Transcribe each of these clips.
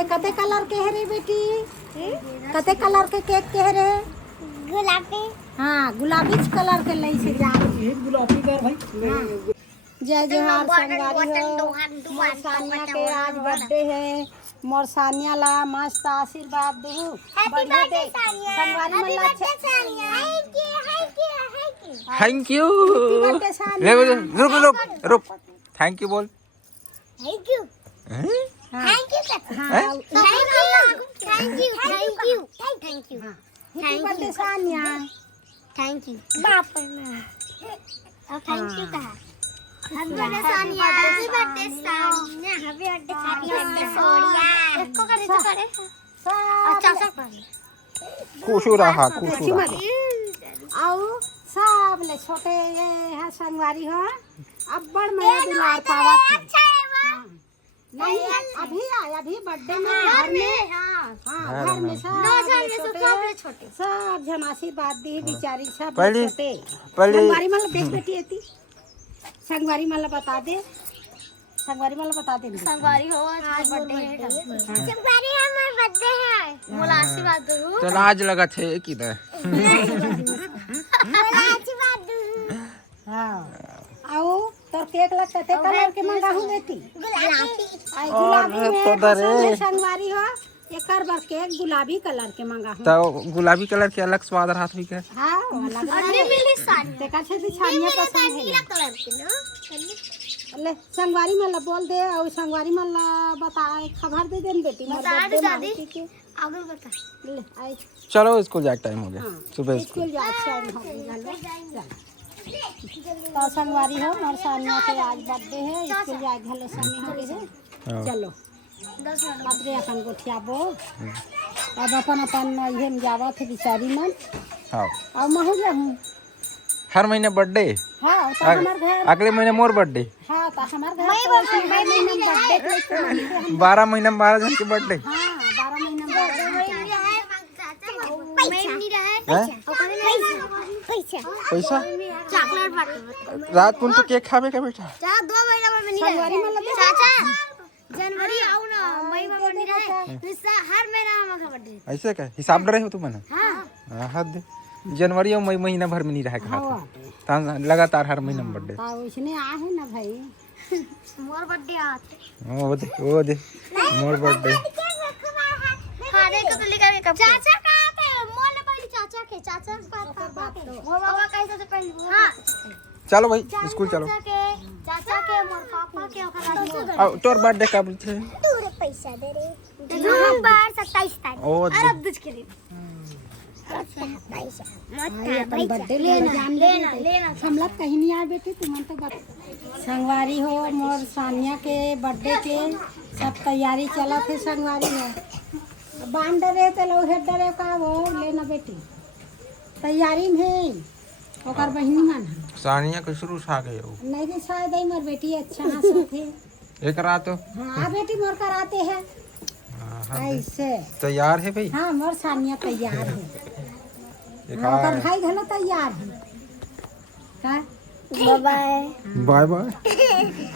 ते कते कलर के है रे बेटी? कते कलर के केक के है रे? गुलाबी। हाँ गुलाबी कलर के लई से जा गुलाबी कर भाई। जय जोहार संगवारी हो। मोर सानिया के आज बर्थडे है। मोर सानिया ला मस्त आशीर्वाद दू। बढ़िया दे संगवारी मन ला थैंक यू। बर्थडे सानिया। रुक रुक रुक थैंक यू बोल। Thank you. हाँ थैंक यू। हाँ thank you. Thank you. Thank you. Happy birthday Sania. Thank you. बाप रे। अब थैंक यू कहा। Happy birthday Sania. Happy birthday Sania. Happy birthday Sania. Sonia. इसको करे तो करे। अच्छा सा कर। खुश हो रहा खुश हो रहा। आओ सब ले छोटे ये है संगवारी हो। अब बड़ मैं दुलार पावा थे। अच्छा है वो। नहीं अभी आया अभी बर्थडे में घर में। हाँ घर में सब छोटे। सब जन आशीर्वाद दी बेचारी सब पहले- छोटे। पहले- संगवारी मतलब देख बेटी आती। संगवारी मतलब बता दे। संगवारी मतलब बता दे। संगवारी हो आज बर्थडे है। संगवारी हमारा बर्थडे है। मोला आशीर्वाद दो। तो लाज लगा थे किधर। मोला आशीर्वाद दो। हाँ आओ तोर केक ला कते कलर के मंगाहू बेटी? गुलाबी। आई गुलाबी में तो दरे। पसंद है संगवारी हो। एकर बार केक गुलाबी कलर के मंगाहू। तो गुलाबी कलर के अलग स्वाद रहा था क्या? हाँ अलग अन्य मिली सानिया। देखा छे छानिया पसंद है नीला कलर की ना। ले संगवारी मन ला बोल दे और संगवारी मन ला बताए खबर दे देन बेटी मोर बता दे बर्थडे दादी। मानती के। आगे बता। ले आई चलो स्कूल जाके टाइम हो गया हाँ, सुबह स्कूल। स्कूल जा टाइम हो गया चल। तो संगवारी हो मोर सानिया के आज बर्थडे है। स्कूल जाए घलो समय हो गए है। हाँ। चलो 10 मिनट। बापरे अपन गोठियाबो। अब अपन अपन ये में जावा थे बिचारी मन। हाँ और महू जाऊँ। हर महीने बर्थडे। हाँ तो हमार घर। अगले महीने मोर बर्थडे। हाँ तो हमार घर तो मई महीने में बर्थडे। 12 महीने में 12 जन के बर्थडे। हाँ 12 महीने में 12 जन के। पैसा चॉकलेट बांटो। रात को तो केक खावे का बेटा। चाचा 2 महीना में नहीं संगवारी मन ला चाचा जनवरी आओ ना मई में नहीं रहे निस्सा हर महीना हम का बर्थडे। ऐसे क्या हिसाब डरे हो तुम मने? हां हद जनवरी और मई महीना भर में नहीं रहा कहा था लगातार हर महीने में बर्थडे। हाँ उसने आ है ना भाई। मोर बर्थडे आते। वो दे मोर बर्थडे। हां देखो तो लिखा है कब चाचा कहां पे मोल ने पहले चाचा के चाचा बात मोर बाबा कैसे से पहले। हां चलो भाई स्कूल चलो। चाचा के मोर पापा के ओकरा अब तोर बर्थडे कब थे? तू पैसा दे रे नवंबर 27 तारीख। ओ अरब दुज के दिन। पैसा अपन बर्थडे लेना जान लेना हमला कहीं नहीं आ बेटी तुम तो संगवारी हो मोर सानिया के बर्थडे के सब तैयारी चला थे संगवारी हो। बांध डरे चलो हेड डरे का वो लेना बेटी तैयारी में ओकर बहिनी मन सानिया के शुरू से आ गए हो। नहीं भी शायद ही मोर बेटी अच्छा हंसत थे। एक रात हो। हाँ बेटी मोर कराते हैं ऐसे। तैयार है भाई। हाँ मोर सानिया तैयार है। एक ओकर भाई घलो तैयार है का बाय बाय बाय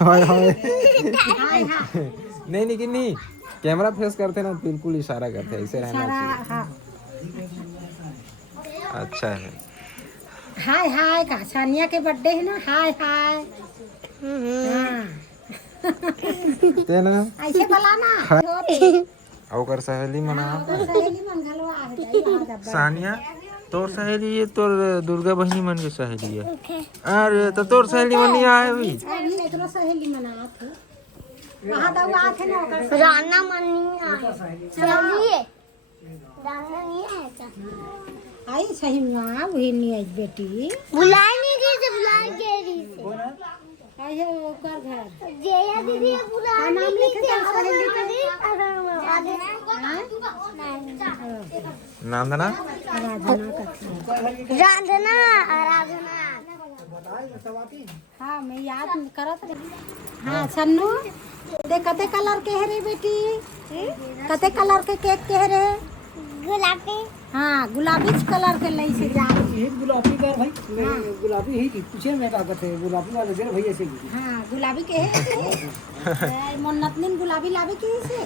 हाय हाय। हाय हाय नहीं नहीं नहीं कैमरा फेस करते ना बिल्कुल इशारा करते ऐसे रहना सारा हाँ चाहिए। अच्छा है। हाय हाय का सानिया के बर्थडे है ना हाय हाय। हाँ तेना ऐसे बुलाना ओकर सहेली मना। सहेली मन घलो आ जाई। सानिया तोर सहेली है तोर दुर्गा बहिनी मन के सहेली है। अरे तो तोर सहेली मन नहीं आए भाई। अभी एकरो सहेली मना थे वहां दवा थे ना ओकर राना मनी चलिए राना नहीं है चाचा। आई सही मां वही नहीं आई बेटी। बुलाए नहीं गई से बुलाए गेरी से। आये ओकर घर जया दीदी बुला का नाम लिखे थे सहेली नांदना आराधना का। राधना आराधना। हाँ मैं याद करत रही। हाँ सन्नू दे कते कलर के है रे बेटी? कते कलर के केक के है रे? गुलाबी। हाँ गुलाबी कलर के लई से जा। ये गुलाबी कर भाई। गुलाबी है कि पूछे मैं का कहते गुलाबी वाले दे भैया से। हाँ गुलाबी के है मोन्नत दिन गुलाबी लावे के से।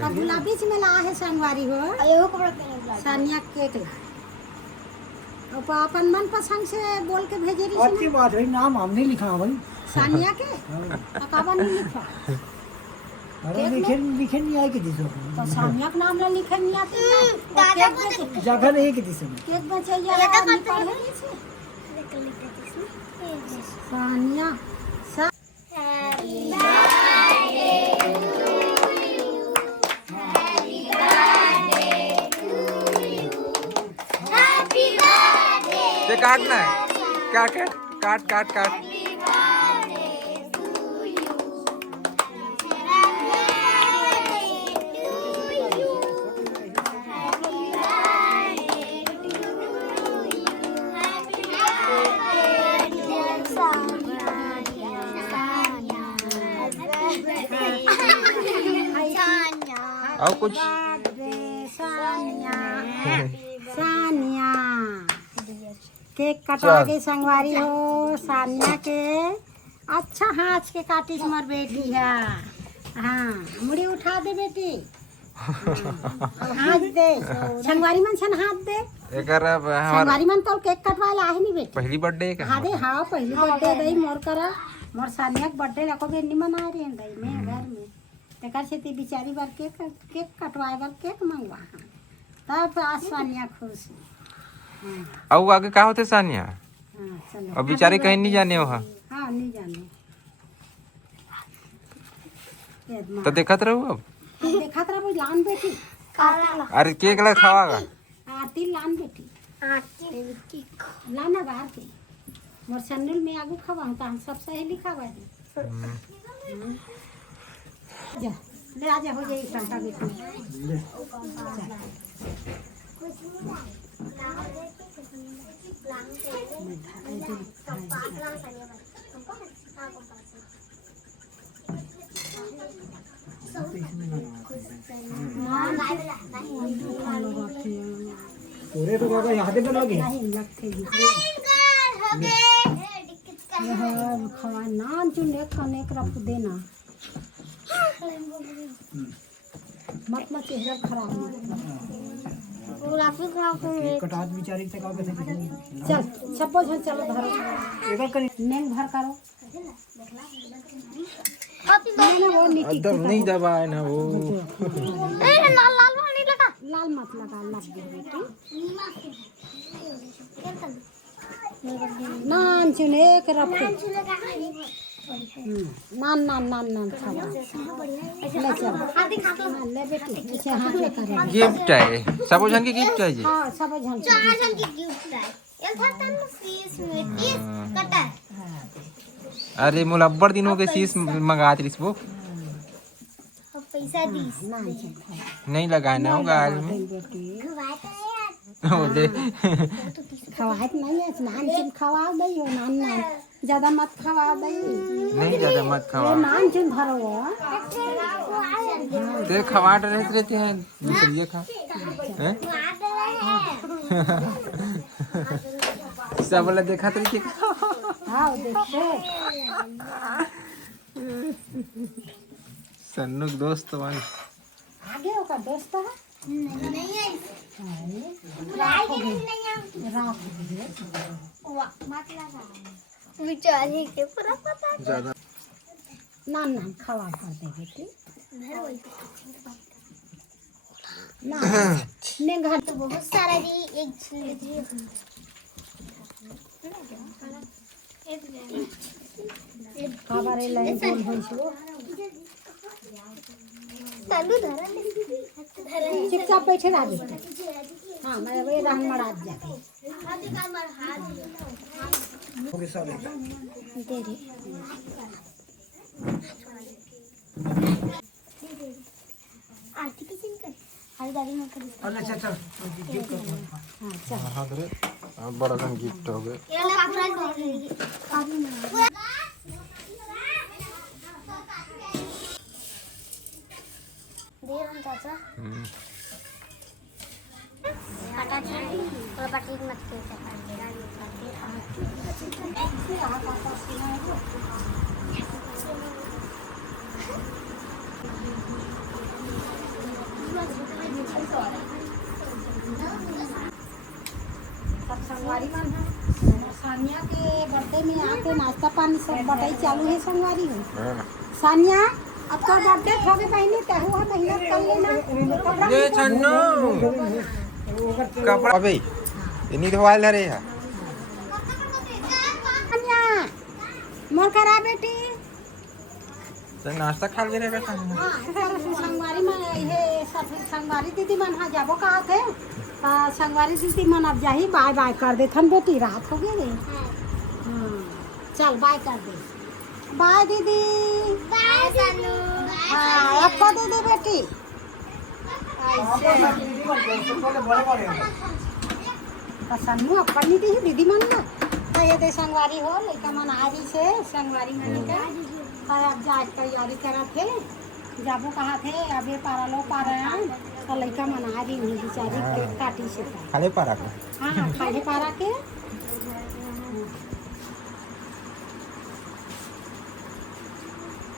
का गुलाबी बीच में ला है संगवारी हो एगो कपड़ा पहने सानिया केक ला अब अपन मन पसंद से बोल के भेजे रही अच्छी बात है, नाम हमने लिखा है भाई। सानिया के तकाबा नहीं लिखा अरे लिखे लिखे नहीं आए कि दिसो तो सानिया के नाम ला लिखे नहीं आते दादा जगह नहीं कि दिसो केक बचैया नहीं पढ़े नहीं छे सानिया ये काटना है, काट काट काट काट। और कुछ सानिया सानिया केक कटा के संगवारी हो सानिया के अच्छा हाथ के काटी मर बेटी है। हाँ मुड़ी उठा दे बेटी हाथ दे संगवारी मन सन हाथ दे एकर हमार संगवारी मन तो केक कटवाए आहे नहीं बेटी पहली बर्थडे का हाँ दे हाँ पहली बर्थडे दई मोर करा मोर सानिया के बर्थडे लको के नहीं मना रही दई मैं घर में तेकर से ती बिचारी बार केक कटवाए बार केक मंगवा तब आज सानिया खुश और आगे का होते सानिया हाँ चलो और बेचारी कहीं नहीं जाने वहाँ हाँ नहीं जाने तो देखत रहू अब देखा तेरा वो लान बेटी अरे केक ला खावागा आरती लान बेटी लाना बाहर के मोर चैनल में आगू खवा तो हम सब सहेली खावा दी जा ले आजा हो जाए टंका बेटी पूरे तो बाबा यहाँ पे लगे नहीं लगते खवा नान चुन एक कनेक रख देना मत मत चेहरा खराब कटात बिचारी से कागज है चल छप्पो झन चलो धरो एकर करी नेंग भर करो नहीं वो नीति नहीं दबाए ना वो लाल मत लगा लग गई बेटी नान चुन एक रखो नान नान नान नान खावा ले चल ले बेटी ऐसे हाथ में करे गिफ्ट है सब जन की गिफ्ट है जी हाँ सब झन अरे मुलब्बर दिनों के शीश मंगा त्रिस वो पैसा दी नान चुन खावा नहीं लगाना होगा आज में बेटी बोले खवात नहीं है नान चुन खवा दई हो नान नान ज्यादा मत खवा दई नहीं ज्यादा मत खावा नान चुन धरो ते खवाट रहते हैं दूसरी खा हैं? सब वाला देखा तो कि हाँ देखे सन्नुक दोस्त वन आगे होगा दोस्त है नहीं है रात हो गई बेचारी के पूरा पता ज्यादा नान नान खवा कर दे बेटी ना ने घर तो बहुत सारा दी एक छिलकी खबरे लाइन बोल होई छो चालू धरा चुपचाप बैठे रह बेटी हाँ मैं वे रहन मरा जाके ओके साले दे रे आरती की चिंता हर दादी में कर अल्लाह चल चल गिफ्ट कर हाँ चल हाँ तो बड़ा सा गिफ्ट हो गए ये लोग अपना दे हम चाचा पटाखे और पटाखे मत खेलते सब संगवारी मन है सानिया के बर्थडे में आके नाश्ता पानी सब बटाई चालू है संगवारी में। सानिया अब तो बर्थडे होगे बहनी तहु है मेहनत कर लेना ये छन्नो कपड़ा अबे इन्हीं धोवाल रे है सानिया मोर करा बेटी तो नाश्ता खा ले रे बेटा संगवारी में ये सब संगवारी दीदी मन हाँ जाबो कहा थे संगवारी दीदी मन अब जाही बाय बाय कर दे थन बेटी रात हो गई रे। चल बाय कर दे बाय दीदी बाय सनु हाँ आपको दीदी बेटी सन्नू अपनी दी दीदी मन ना ये दे संगवारी हो लड़का मन आरी से संगवारी मन का अब जा तैयारी करा थे जाबो कहा थे अब ये पारा लो पारा तो लड़का मन आरी नहीं बेचारी के काटी से खाले पारा को हाँ खाले पारा के